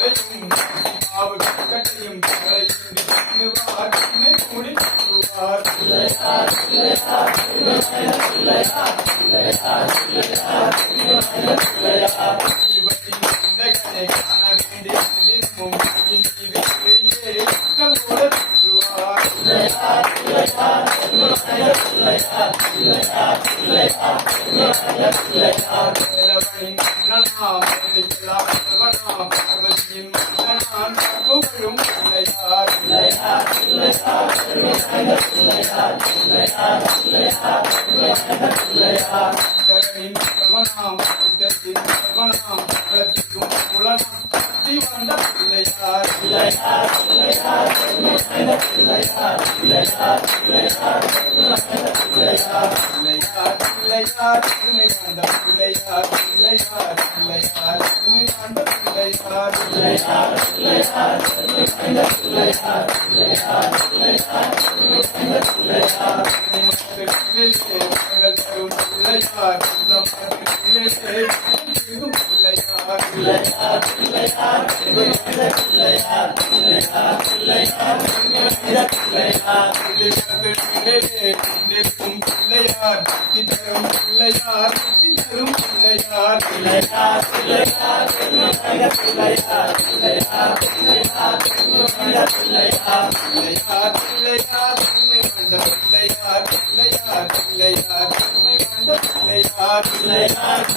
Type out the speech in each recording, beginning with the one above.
கரையும் மாவு கட்டையும் கரையும் நின்றுவார் உன்னை முடித்துவார் இவற்றின் சிந்தகனை காண வேண்டிய தினமும் இன்று பெரிய குற்றம் கூட சுற்றுவார் வேலவனின் மன்னனாம் வேலிக்கலாம் செல்வனாம் பார்வதியின் மன்னனான் புகழும் பிள்ளையார் கரணின் செல்வனாம் சித்தத்தின் செல்வனாம் குலத்திற்கும் குலனாம் சக்தி வந்த பிள்ளையார் பிள்ளையார் பிள்ளையார் உண்மை வந்த பிள்ளையார் பிள்ளையார் பிள்ளையார் உண்மை வந்த பிள்ளையார் எங்கள் தரும் பிள்ளையார் பிள்ளையார் பிள்ளையார் பிள்ளையார் பிள்ளையார் பிள்ளையார் பிள்ளையார் பிள்ளையார் பிள்ளையார் பிள்ளையார் நிற்கும் பிள்ளையார் புத்தி தரும் பிள்ளையார் புத்தி தரும் பிள்ளையார் பிள்ளையார் பிள்ளையார் உண்மை கண்ட பிள்ளையார் பிள்ளையார் பிள்ளையார் உண்மை கண்ட பிள்ளையார்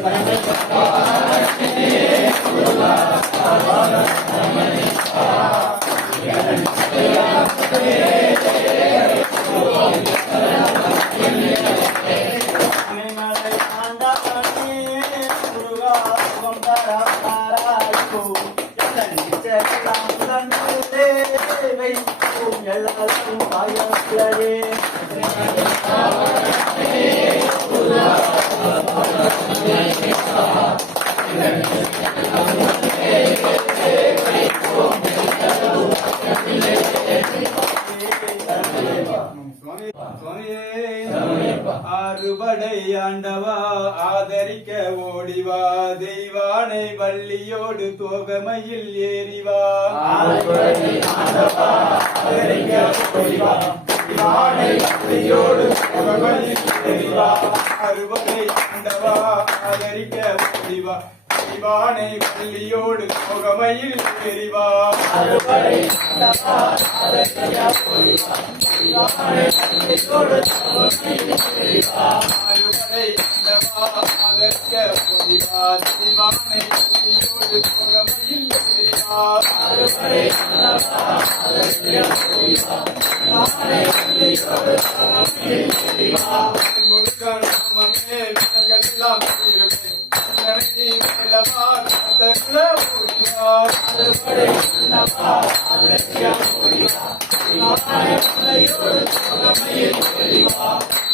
Gracias. அறுபடை ஆண்டவா ஆதரிக்க ஓடிவா. தெய்வானை வள்ளியோடு தோகமையில் ஏறிவா. அறுபடை ஆண்டவா ஆதரிக்க ஓடிவா. தெய்வானை வள்ளியோடு தோகமையில் ஏறிவா அறுபடை ஆண்டவா ஆதரிக்க ஓடிவா தெய்வானை வள்ளியோடு தோகமையில் முருகன் நாமமே எல்லாம் இருப்பேன் கரடி மேலவா தருள ஓடிவார் அறுபடை அல்லவா அதற்கிய ஓடிவார்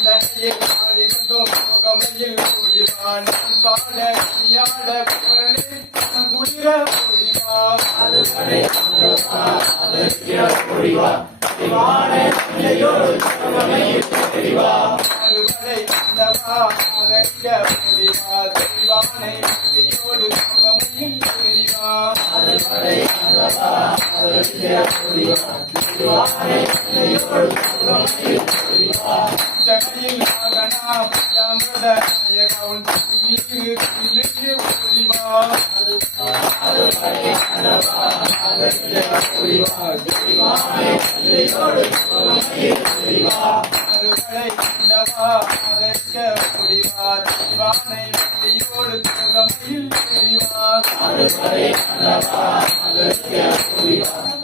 தனியில் ஆடிக்கொண்டோம் முகமையில் ஓடிவான் பாட நீயாட குளிர அறுபடை முகமையில் தெரிவா அறுவடை அந்தவா அதற்க முடிவா தெளிவானை வெளியோடு முகமையில் தெரிவா ஜகையில் மகனா பரமத நாயகவுள் நீரு இழுக்கு முடிவா அறுவடை அந்தவா அதற்க முடிவா தெளிவானை வெளியோடு முகமையில் தெரிவா அறுவடை அந்தவா அதற்க முடிவா தெளிவானை வெளியோடு முகமையில் தெரிவா அறுவடை அந்தவா அதற்க முடிவா தெளிவானை வெளியோடு முகமையில் தெரிவா தமிழ் தேனே சிங்கார கிழவனே கிழவனே நாயகனே குதில் கவா அறுவடை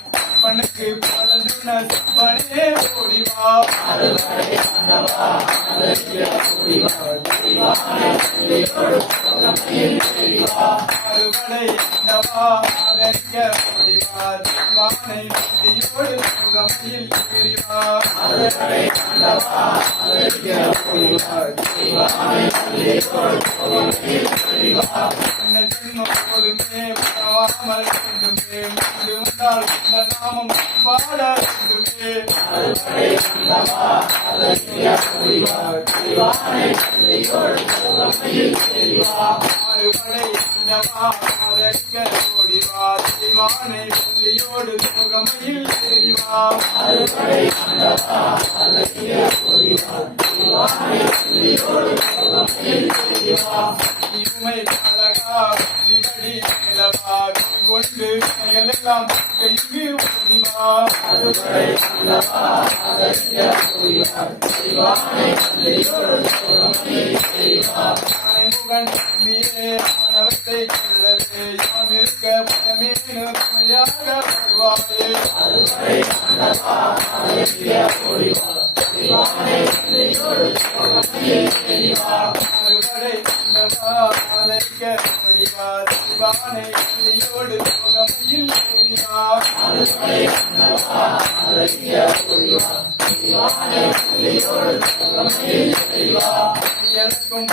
அப்பனுக்கு முகமையில் தெரிவா பலந்துன பணியே ஓடிவா. அறுவடை அண்டவா அதற்க ஓடிவார் வானை வெளியோடு முகமையில் தெரிவா அறுவடை அண்டவா அதற்க ஓடிவார் வானை வெளியோடு முகமையில் தெரிவா அறுவடை அண்டவா அதற்க முடிவா தெளிவானை வெளியோடு முகமையில் தெரிவா என்ன ஜென்மம் போதுமே பரவாமல் வேண்டுமே இது வந்தால் இந்த நாமம் பாட வேண்டுமே அறுவடை அண்டவா அதற்க முடிவா தெளிவானை வெளியோடு முகமையில் தெரிவா அறுவடை அண்டவா தெரிவா அறுவடை அண்டவா அதற்க முடிவா தெளிவானை வெளியோடு முகமையில் தெரிவா இருமை அழகா திவடி நிலவா கொண்டு எல்லாம் கைக்கு முடிவா அறுவடை அண்டவா அதற்க முடிவா தெளிவானை வெளியோடு முகமையில் தெரிவா முகன் மீனே ஆனவத்தை கொள்ளவே யாம் இருக்க பயமேனு துணையாக வருவாயே அறுவடை அண்டவா அதற்க முடிவா அறுவடை முடிவா தெரிவா அறுவடை எனக்கும்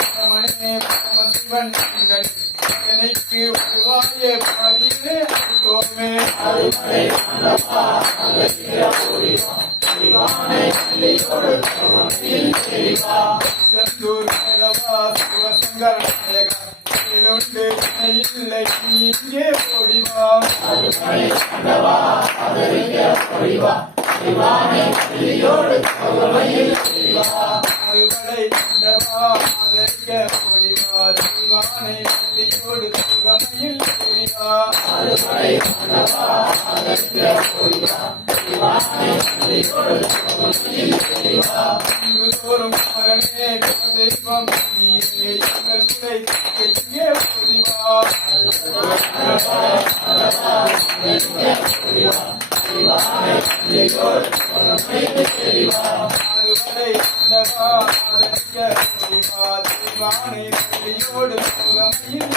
பரமசிவன் உங்கள் எனக்கு பாடியே இல்லை இங்கே ஓடிவா அறுவடை அண்டவா அதற்க முடிவா தெளிவானை வெளியோடு முகமையில் தெரிவா அறுவடை அண்டவா அதற்க முடிவா தெளிவானை வெளியோடு முகமையில் தெரிவா அறுவடை அண்டவா அதற்க முடிவா தெளிவானை வெளியோடு முகமையில் தெரிவா தோறும் மரணே தெய்வம் நீரே எங்கள் குலை எங்கே முடிவா அறுவடை அண்டவா அதற்க முடிவா Deivanai வெளியோடு முகமையில்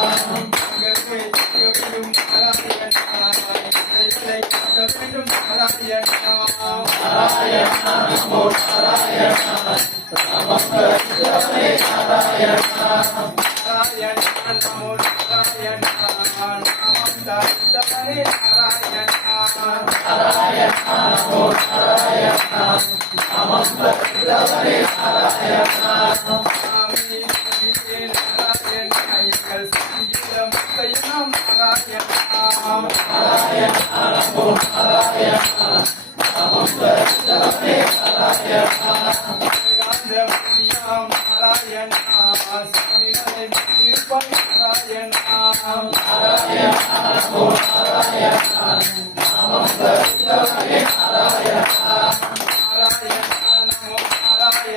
Namah Shivaya. Namo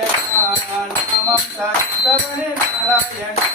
Narayana, Namam Sarasvati Narayana.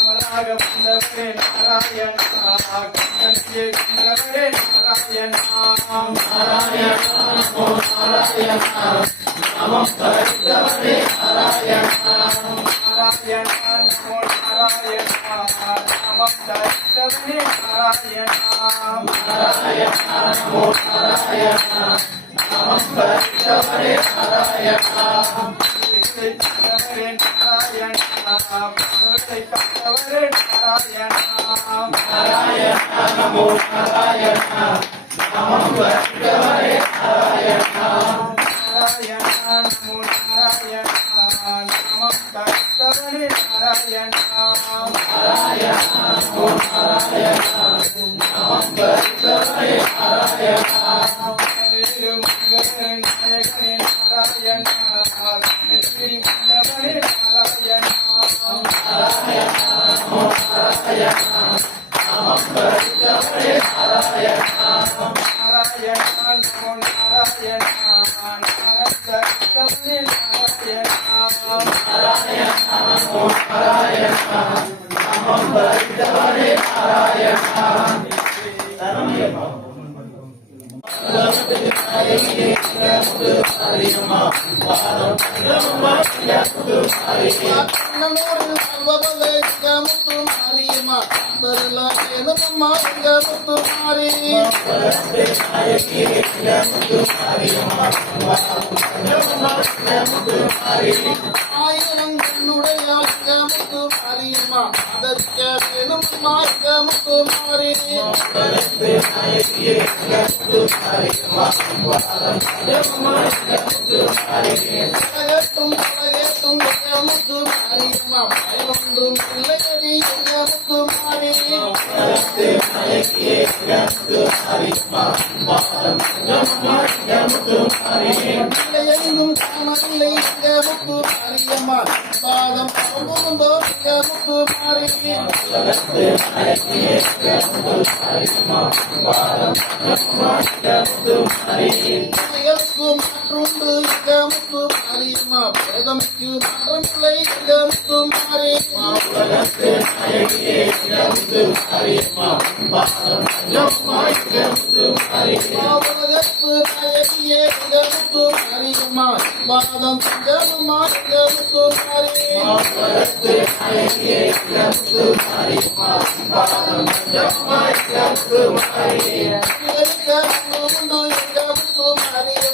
నాగపుండవరే Narayana కృష్ణే కుండవరే Narayana Narayana నమో నారాయణ నమో పరితవరే నారాయణ నారాయణ నమో నారాయణ నమో పరితవరే నారాయణ నారాయణ నమో నారాయణ నమో పరితవరే నారాయణ నారాయణ నారాయణ నమో నారాయణ నారాయణ నారాయణ నారాయణ వేలు మంగళ నాయకని నారాయణ శ్రీ మండమణి నారాయణ నారాయణ నమో నారాయణ నారాయణ నారాయణ నమో నారాయణ నమో నారాయణ నమో నారాయణ. ಮುತ್ತು ಮಾರಿಯಮ್ಮ ಬರಲ ಏನಮ್ಮ ಮುತ್ತು ಮಾರಿ ಮುತ್ತು ಮಾರಿಯಮ್ಮ அதற்க வேணும்மா எங்க முத்து மாரி படையட்டும் படையட்டும் எங்க முத்து மாரியம்மா பயனொன்றும் இல்லையடி எங்க முத்து மாரி எங்கும் காணவில்லை எங்க முத்து மாரியம்மா பாதம் புகுந்தோ எங்க முத்து மாரி புயலுக்கு மாற்றுண்டு எங்க முத்து மாரியம்மா பிரதமைக்கு மாற்றமில்லை எங்க முத்து மாரி உலகத்து நாயகியே எங்க முத்து மாரியம்மா பாதம் தங்கம்மா எங்க முத்து மாரி இவருக்கு உண்டு எங்க முத்து மாரியம்மா இவருக்கு சம்பளம் உண்டு எங்க முத்து மாரி இவருக்கு சமைந்து எங்க முத்து மாரியம்மா இவருக்கு தீமையே எங்க முத்து மாரி அடுக்குனை முகுந்தோ எங்க முத்து மாரியம்மா தேடினல் திருவாய் எங்க முத்து மாரி நம்பினோரை கட்டுவதில்லை எங்க முத்து மாரி அம்பியை நமக்கார குடிந்தோம் எங்க முத்து மாரி உலகத்து முத்து நாயகியே எங்க முத்து மாரியம்மா பாதம் பெற்றம்மா எங்க Thank you.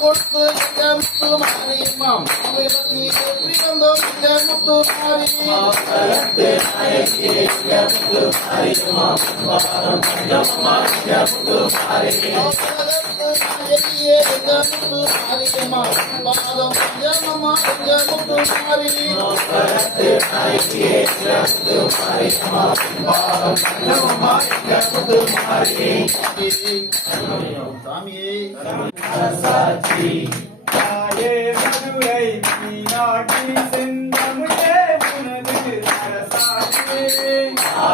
கொடுத்து எங்க முத்து எப்படி வந்தோம் எங்க முத்து சாமியே தாயே மதுரை மீனாட்சி செந்தமிழே உனது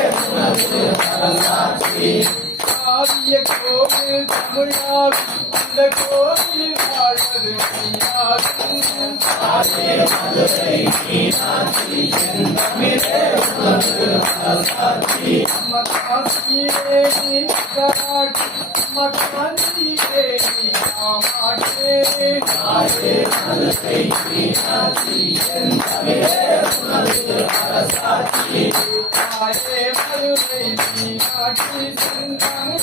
நீயாகும் மகாசியே प्यारी गोविंद मुरारी गोविंद मकानी देवी काट मकानी देवी कामाटे आजे मनसे की मेरे मंदिर हरसाची आजे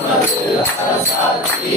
உனக்கு அரசாட்சி